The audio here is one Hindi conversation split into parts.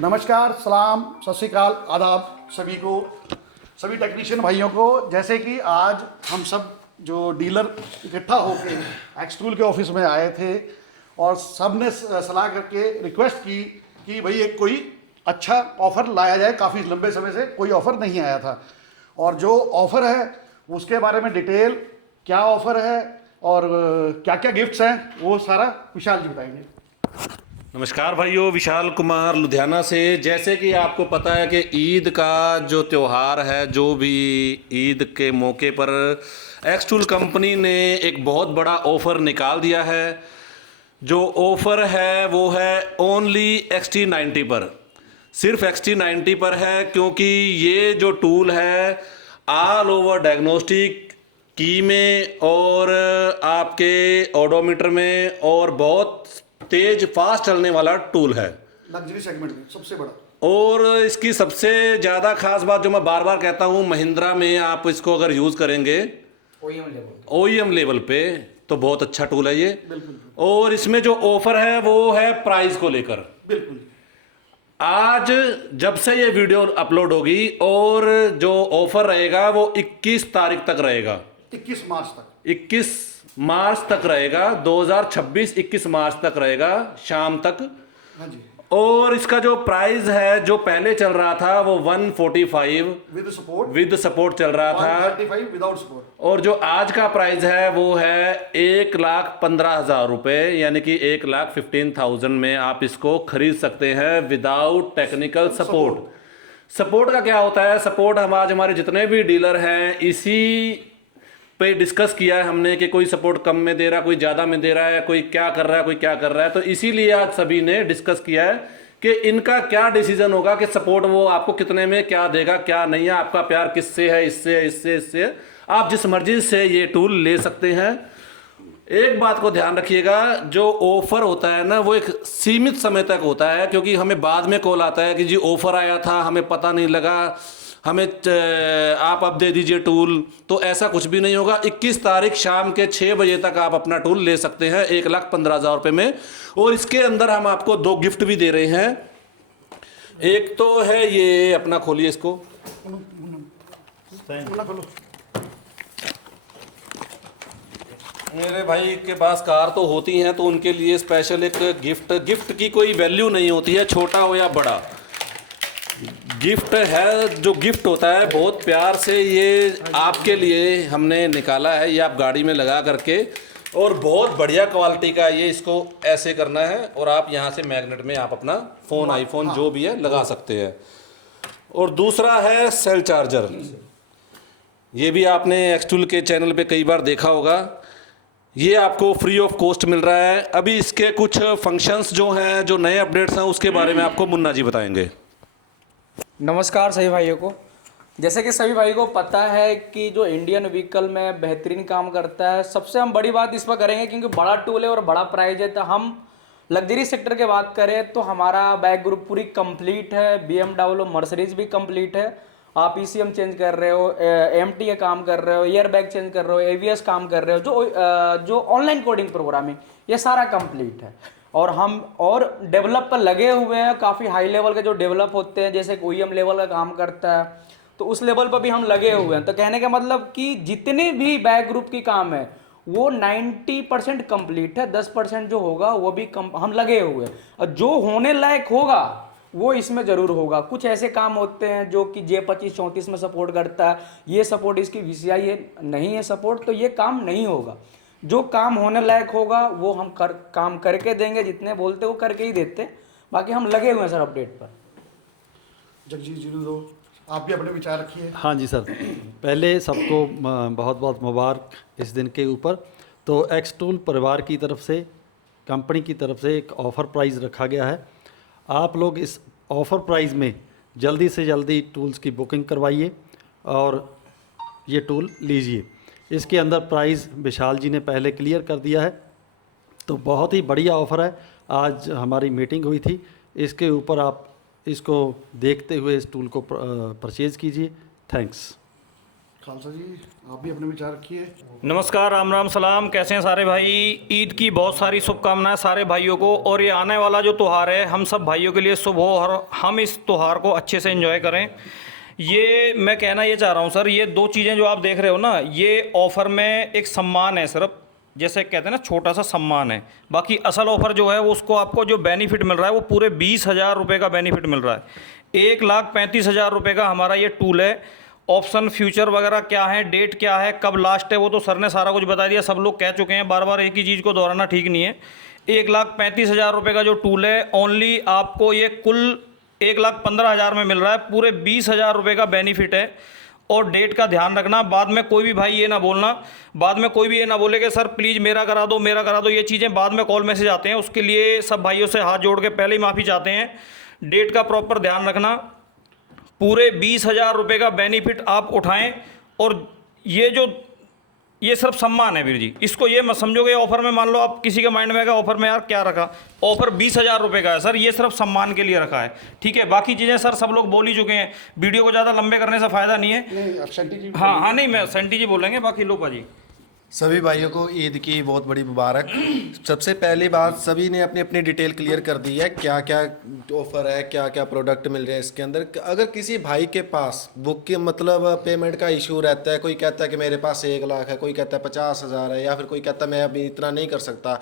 नमस्कार, सलाम, सत श्री अकाल, आदाब सभी को, सभी टेक्नीशियन भाइयों को। जैसे कि आज हम सब जो डीलर इकट्ठा होकर एक्सटूल के ऑफिस में आए थे और सब ने सलाह करके रिक्वेस्ट की कि भाई एक कोई अच्छा ऑफ़र लाया जाए। काफ़ी लंबे समय से कोई ऑफ़र नहीं आया था और जो ऑफ़र है उसके बारे में डिटेल, क्या ऑफ़र है और क्या क्या गिफ्ट्स हैं, वो सारा विशाल जी बताएंगे। नमस्कार भाइयों, विशाल कुमार लुधियाना से। जैसे कि आपको पता है कि ईद का जो त्यौहार है, जो भी ईद के मौके पर एक्सटूल कंपनी ने एक बहुत बड़ा ऑफ़र निकाल दिया है। जो ऑफ़र है वो है ओनली XT90 पर, सिर्फ XT90 पर है, क्योंकि ये जो टूल है ऑल ओवर डायग्नोस्टिक की में और आपके ओडोमीटर में और बहुत तेज फास्ट चलने वाला टूल है, लग्जरी सेगमेंट में सबसे बड़ा। और इसकी सबसे ज़्यादा खास बात जो मैं बार बार कहता हूँ, महिंद्रा में आप इसको अगर यूज़ करेंगे OEM लेवल पे तो बहुत अच्छा टूल है ये। बिल्कुल। और इसमें जो ऑफर है वो है प्राइस को लेकर। बिल्कुल। आज जब से ये वीडियो अपलोड होगी और जो ऑफर रहेगा वो 21 तारीख तक रहेगा, 21 मार्च तक। 21 मार्च तक रहेगा, 2026 21 मार्च तक रहेगा शाम तक। हाँ जी। और इसका जो प्राइस है, जो पहले चल रहा था वो 145 विद सपोर्ट चल रहा था, 135 विदाउट सपोर्ट। और जो आज का प्राइस है वो है 1,15,000 रुपये, यानी कि 1,15,000 में आप इसको खरीद सकते हैं विदाउट टेक्निकल सपोर्ट। सपोर्ट का क्या होता है? सपोर्ट हम आज हमारे जितने भी डीलर हैं इसी पे डिस्कस किया है हमने कि कोई सपोर्ट कम में दे रहा है, कोई ज़्यादा में दे रहा है, कोई क्या कर रहा है, कोई क्या कर रहा है। तो इसीलिए आज सभी ने डिस्कस किया है कि इनका क्या डिसीजन होगा कि सपोर्ट वो आपको कितने में क्या देगा, क्या नहीं है, आपका प्यार किससे है, इससे इससे इससे। आप जिस मर्जी से ये टूल ले सकते हैं। एक बात को ध्यान रखिएगा, जो ऑफर होता है ना वो एक सीमित समय तक होता है, क्योंकि हमें बाद में कॉल आता है कि जी ऑफर आया था, हमें पता नहीं लगा, हमें आप अब दे दीजिए टूल। तो ऐसा कुछ भी नहीं होगा। 21 तारीख शाम के 6 बजे तक आप अपना टूल ले सकते हैं 1,15,000 रुपये में। और इसके अंदर हम आपको 2 गिफ्ट भी दे रहे हैं। एक तो है ये, अपना खोलिए इसको, मेरे भाई के पास कार तो होती हैं तो उनके लिए स्पेशल एक गिफ्ट की कोई वैल्यू नहीं होती है, छोटा हो या बड़ा। गिफ्ट है, जो गिफ्ट होता है बहुत प्यार से ये आपके लिए हमने निकाला है। ये आप गाड़ी में लगा करके, और बहुत बढ़िया क्वालिटी का ये, इसको ऐसे करना है और आप यहाँ से मैग्नेट में आप अपना फ़ोन, आईफोन जो भी है लगा सकते हैं। और दूसरा है सेल चार्जर। ये भी आपने एक्सटूल के चैनल पे कई बार देखा होगा। ये आपको फ्री ऑफ कॉस्ट मिल रहा है। अभी इसके कुछ फंक्शंस जो हैं, जो नए अपडेट्स हैं, उसके बारे में आपको मुन्ना जी बताएंगे। नमस्कार सभी भाइयों को। जैसे कि सभी भाई को पता है कि जो इंडियन व्हीकल में बेहतरीन काम करता है, सबसे हम बड़ी बात इस पर करेंगे क्योंकि बड़ा टूल है और बड़ा प्राइस है। तो हम लग्जरी सेक्टर की बात करें तो हमारा बैक ग्रुप पूरी कंप्लीट है। BMW मर्सिडीज भी कंप्लीट है। आप ECM चेंज कर रहे हो, MTA काम कर रहे हो, एयर बैग चेंज कर रहे हो, ABS काम कर रहे हो, जो ऑनलाइन कोडिंग प्रोग्रामिंग, ये सारा कंप्लीट है। और हम और डेवलप पर लगे हुए हैं। काफ़ी हाई लेवल के जो डेवलप होते हैं, जैसे OEM लेवल का काम करता है, तो उस लेवल पर भी हम लगे हुए हैं। तो कहने का मतलब कि जितने भी बैक ग्रुप की काम है वो 90% कंप्लीट है। 10% जो होगा वो भी हम लगे हुए हैं, और जो होने लायक होगा वो इसमें जरूर होगा। कुछ ऐसे काम होते हैं जो कि J25-34 में सपोर्ट करता है, ये सपोर्ट इसकी VCI है, नहीं है सपोर्ट, तो ये काम नहीं होगा। जो काम होने लायक होगा वो हम काम करके देंगे। जितने बोलते वो करके ही देते। बाकी हम लगे हुए हैं सर अपडेट पर। जगजीत जी दो, आप भी अपने विचार रखिए। हाँ जी सर, पहले सबको बहुत बहुत मुबारक इस दिन के ऊपर। तो एक्सटूल परिवार की तरफ से, कंपनी की तरफ से एक ऑफ़र प्राइस रखा गया है। आप लोग इस ऑफ़र प्राइस में जल्दी से जल्दी टूल्स की बुकिंग करवाइए और ये टूल लीजिए। इसके अंदर प्राइस विशाल जी ने पहले क्लियर कर दिया है। तो बहुत ही बढ़िया ऑफ़र है। आज हमारी मीटिंग हुई थी, इसके ऊपर आप इसको देखते हुए इस टूल को परचेज़ कीजिए। थैंक्स। खालसा जी आप भी अपने विचार रखिए। नमस्कार, राम राम सलाम। कैसे हैं सारे भाई? ईद की बहुत सारी शुभकामनाएं सारे भाइयों को। और ये आने वाला जो त्यौहार है हम सब भाइयों के लिए शुभ हो और हम इस त्यौहार को अच्छे से एंजॉय करें। ये मैं कहना ये चाह रहा हूँ सर, ये दो चीज़ें जो आप देख रहे हो ना, ये ऑफ़र में एक सम्मान है सिर्फ, जैसे कहते हैं ना छोटा सा सम्मान है। बाकी असल ऑफ़र जो है वो उसको आपको जो बेनिफिट मिल रहा है वो पूरे 20,000 रुपये का बेनिफिट मिल रहा है। 1,35,000 रुपये का हमारा ये टूल है। ऑप्शन फ्यूचर वगैरह क्या है, डेट क्या है, कब लास्ट है, वो तो सर ने सारा कुछ बता दिया, सब लोग कह चुके हैं। बार बार एक ही चीज़ को दोहराना ठीक नहीं है। 1,35,000 रुपये का जो टूल है ओनली आपको ये कुल 1,15,000 में मिल रहा है। पूरे 20,000 रुपये का बेनिफिट है। और डेट का ध्यान रखना, बाद में कोई भी भाई ये ना बोलना, बाद में कोई भी ये ना बोले कि सर प्लीज़ मेरा करा दो मेरा करा दो। ये चीज़ें बाद में कॉल मैसेज आते हैं, उसके लिए सब भाइयों से हाथ जोड़ के पहले ही माफ़ी चाहते हैं। डेट का प्रॉपर ध्यान रखना। पूरे 20,000 रुपये का बेनिफिट आप उठाएं। और ये सिर्फ सम्मान है वीर जी, इसको ये मत समझोगे ऑफर में। मान लो आप किसी के माइंड में आएगा ऑफर में यार क्या रखा, ऑफर 20,000 रुपये का है सर, ये सिर्फ सम्मान के लिए रखा है, ठीक है। बाकी चीज़ें सर सब लोग बोल ही चुके हैं, वीडियो को ज़्यादा लंबे करने से फ़ायदा नहीं है। नहीं अब सेंटी जी हाँ नहीं, मैं सेंटी जी बोलेंगे, बाकी लो पाजी। सभी भाइयों को ईद की बहुत बड़ी मुबारक। सबसे पहली बात, सभी ने अपनी अपनी डिटेल क्लियर कर दी है, क्या क्या ऑफ़र है, क्या क्या प्रोडक्ट मिल रहे हैं इसके अंदर। अगर किसी भाई के पास बुक के मतलब पेमेंट का इशू रहता है, कोई कहता है कि मेरे पास 1 लाख है, कोई कहता है 50,000 है, या फिर कोई कहता है मैं अभी इतना नहीं कर सकता,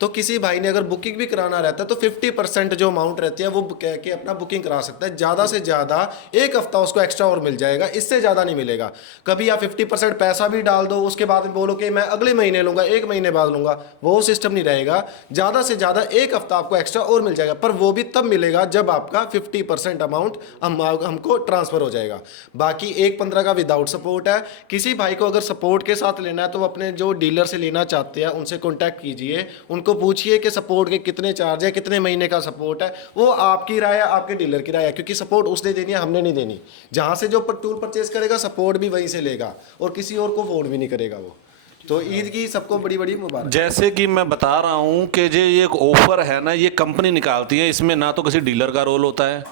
तो किसी भाई ने अगर बुकिंग भी कराना रहता है तो 50% जो अमाउंट रहती है वो कह के अपना बुकिंग करा सकता है। ज़्यादा से ज़्यादा 1 हफ्ता उसको एक्स्ट्रा और मिल जाएगा, इससे ज़्यादा नहीं मिलेगा। कभी आप 50% पैसा भी डाल दो, उसके बाद में बोलो कि मैं अगले महीने लूँगा, 1 महीने बाद लूँगा, वो सिस्टम नहीं रहेगा। ज़्यादा से ज़्यादा 1 हफ्ता आपको एक्स्ट्रा और मिल जाएगा, पर वो भी तब मिलेगा जब आपका 50% अमाउंट हमको ट्रांसफ़र हो जाएगा। बाकी 1,15 का विदाउट सपोर्ट है। किसी भाई को अगर सपोर्ट के साथ लेना है तो अपने जो डीलर से लेना चाहते हैं उनसे कॉन्टैक्ट कीजिए, उनको पूछिए कि सपोर्ट के कितने चार्ज है, कितने महीने का सपोर्ट है। वो आपकी राय है, आपके डीलर की राय है, क्योंकि सपोर्ट उसने देनी है, हमने नहीं देनी। जहाँ से जो टूल परचेज करेगा सपोर्ट भी वहीं से लेगा और किसी और को फोन भी नहीं करेगा वो। तो ईद की सबको बड़ी बड़ी मुबारक। जैसे कि मैं बता रहा हूँ कि ये एक ऑफ़र है ना, ये कंपनी निकालती है, इसमें ना तो किसी डीलर का रोल होता है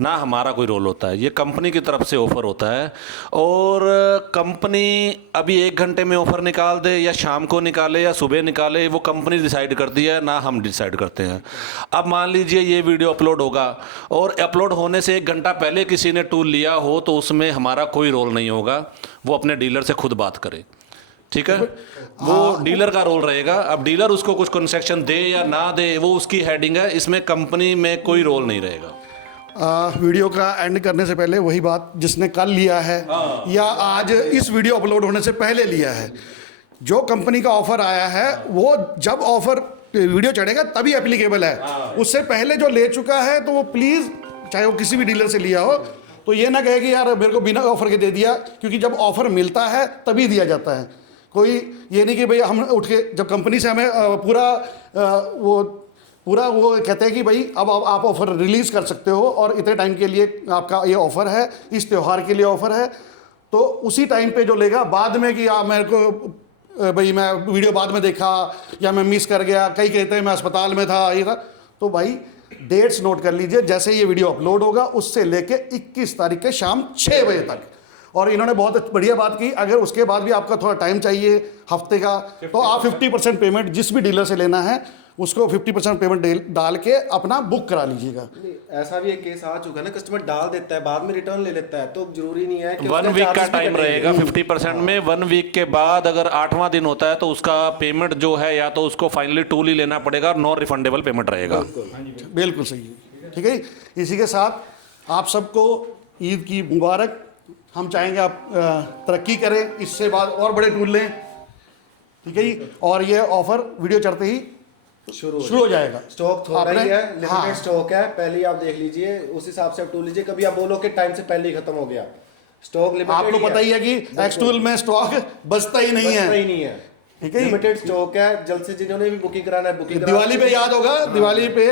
ना हमारा कोई रोल होता है, ये कंपनी की तरफ से ऑफ़र होता है। और कंपनी अभी 1 घंटे में ऑफ़र निकाल दे या शाम को निकाले या सुबह निकाले, वो कंपनी डिसाइड करती है, ना हम डिसाइड करते हैं। अब मान लीजिए ये वीडियो अपलोड होगा और अपलोड होने से 1 घंटा पहले किसी ने टूल लिया हो तो उसमें हमारा कोई रोल नहीं होगा, वो अपने डीलर से खुद बात करे, ठीक है। वो डीलर का रोल रहेगा। अब डीलर उसको कुछ कंसेक्शन दे या ना दे वो उसकी हेडिंग है, इसमें कंपनी में कोई रोल नहीं रहेगा। वीडियो का एंड करने से पहले वही बात, जिसने कल लिया है या आज इस वीडियो अपलोड होने से पहले लिया है, जो कंपनी का ऑफर आया है वो जब ऑफर वीडियो चढ़ेगा तभी एप्लीकेबल है। उससे पहले जो ले चुका है तो वो प्लीज़, चाहे वो किसी भी डीलर से लिया हो, तो ये ना कहे कि यार मेरे को बिना ऑफर के दे दिया, क्योंकि जब ऑफर मिलता है तभी दिया जाता है। कोई ये नहीं कि भाई हम उठ के जब कंपनी से हमें पूरा वो कहते हैं कि भाई अब आप ऑफ़र रिलीज़ कर सकते हो और इतने टाइम के लिए आपका ये ऑफ़र है, इस त्यौहार के लिए ऑफ़र है, तो उसी टाइम पे जो लेगा। बाद में कि मेरे को भाई मैं वीडियो बाद में देखा या मैं मिस कर गया, कई कहते हैं मैं अस्पताल में था, ये था, तो भाई डेट्स नोट कर लीजिए। जैसे ये वीडियो अपलोड होगा उससे लेके 21 तारीख के शाम 6 बजे तक। और इन्होंने बहुत बढ़िया बात की, अगर उसके बाद भी आपका थोड़ा टाइम चाहिए हफ्ते का, तो आप 50% पेमेंट जिस भी डीलर से लेना है उसको 50% पेमेंट डाल के अपना बुक करा लीजिएगा। ऐसा भी एक केस आ चुका है ना, कस्टमर डाल देता है बाद में रिटर्न ले लेता है, तो जरूरी नहीं है कि 1 वीक का टाइम रहेगा 50% में। 1 वीक के बाद अगर 8वां दिन होता है तो उसका पेमेंट जो है या तो उसको फाइनली टूल ही लेना पड़ेगा, नॉन रिफंडेबल पेमेंट रहेगा। बिल्कुल सही है, ठीक है। इसी के साथ आप सबको ईद की मुबारक। हम चाहेंगे आप तरक्की करें, इससे बाद और बड़े टूल लें, ठीक है जी। और ये ऑफर वीडियो चढ़ते ही शुरू हो जाएगा। स्टॉक थोड़ा ही है, लिमिटेड स्टॉक है, पहले ही आप देख लीजिए, उस हिसाब से आप टूल लीजिए। कभी आप बोलो कि टाइम से पहले ही खत्म हो गया, स्टॉक लिमिटेड। आपको पता ही है कि एक्स टूल में स्टॉक बचता ही नहीं है, ठीक है। लिमिटेड स्टॉक है, जल्द से जिन्होंने भी बुकिंग कराना है बुकिंग। दिवाली पे याद होगा, दिवाली पे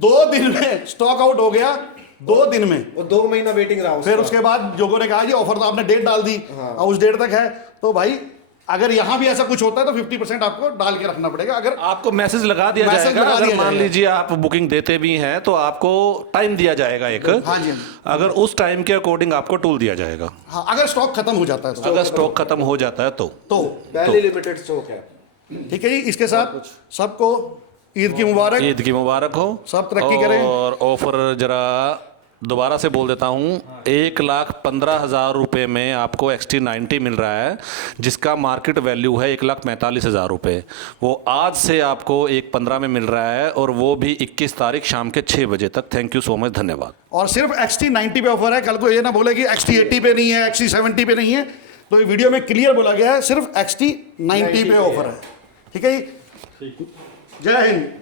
2 दिन में स्टॉक आउट हो गया, 2 दिन में, वो 2 महीना वेटिंग रहा। फिर उसके बाद लोगों ने कहा जी ऑफर तो आपने डेट डाल दी, उस डेट तक है, तो भाई अगर यहाँ भी ऐसा कुछ होता है तो 50% आपको डाल के रखना पड़ेगा। अगर आपको मैसेज लगा दिया मैसेज जाएगा, लगा अगर दिया मान जाएगा। लीजिए आप बुकिंग देते भी हैं तो आपको टाइम दिया जाएगा एक, हाँ जी, हाँ जी। अगर उस टाइम के अकॉर्डिंग आपको टूल दिया जाएगा। हाँ, अगर स्टॉक खत्म हो जाता है अगर स्टॉक खत्म हो जाता है तो पहले लिमिटेड स्टॉक है। ठीक है जी। इसके साथ सबको ईद की मुबारक, ईद की मुबारक हो, सब तरक्की करें। और ऑफर जरा दोबारा से बोल देता हूँ, 1,15,000 रुपये में आपको XT90 मिल रहा है, जिसका मार्केट वैल्यू है 1,45,000 रुपये। वो आज से आपको 1,15 में मिल रहा है, और वो भी 21 तारीख शाम के 6 बजे तक। थैंक यू सो मच, धन्यवाद। और सिर्फ XT90 पे ऑफर है, कल को ये ना बोले कि XT80 पे नहीं है, XT70 पे नहीं है। तो ये वीडियो में क्लियर बोला गया है, सिर्फ XT90 पे ऑफर है। ठीक है जी, जय हिंद।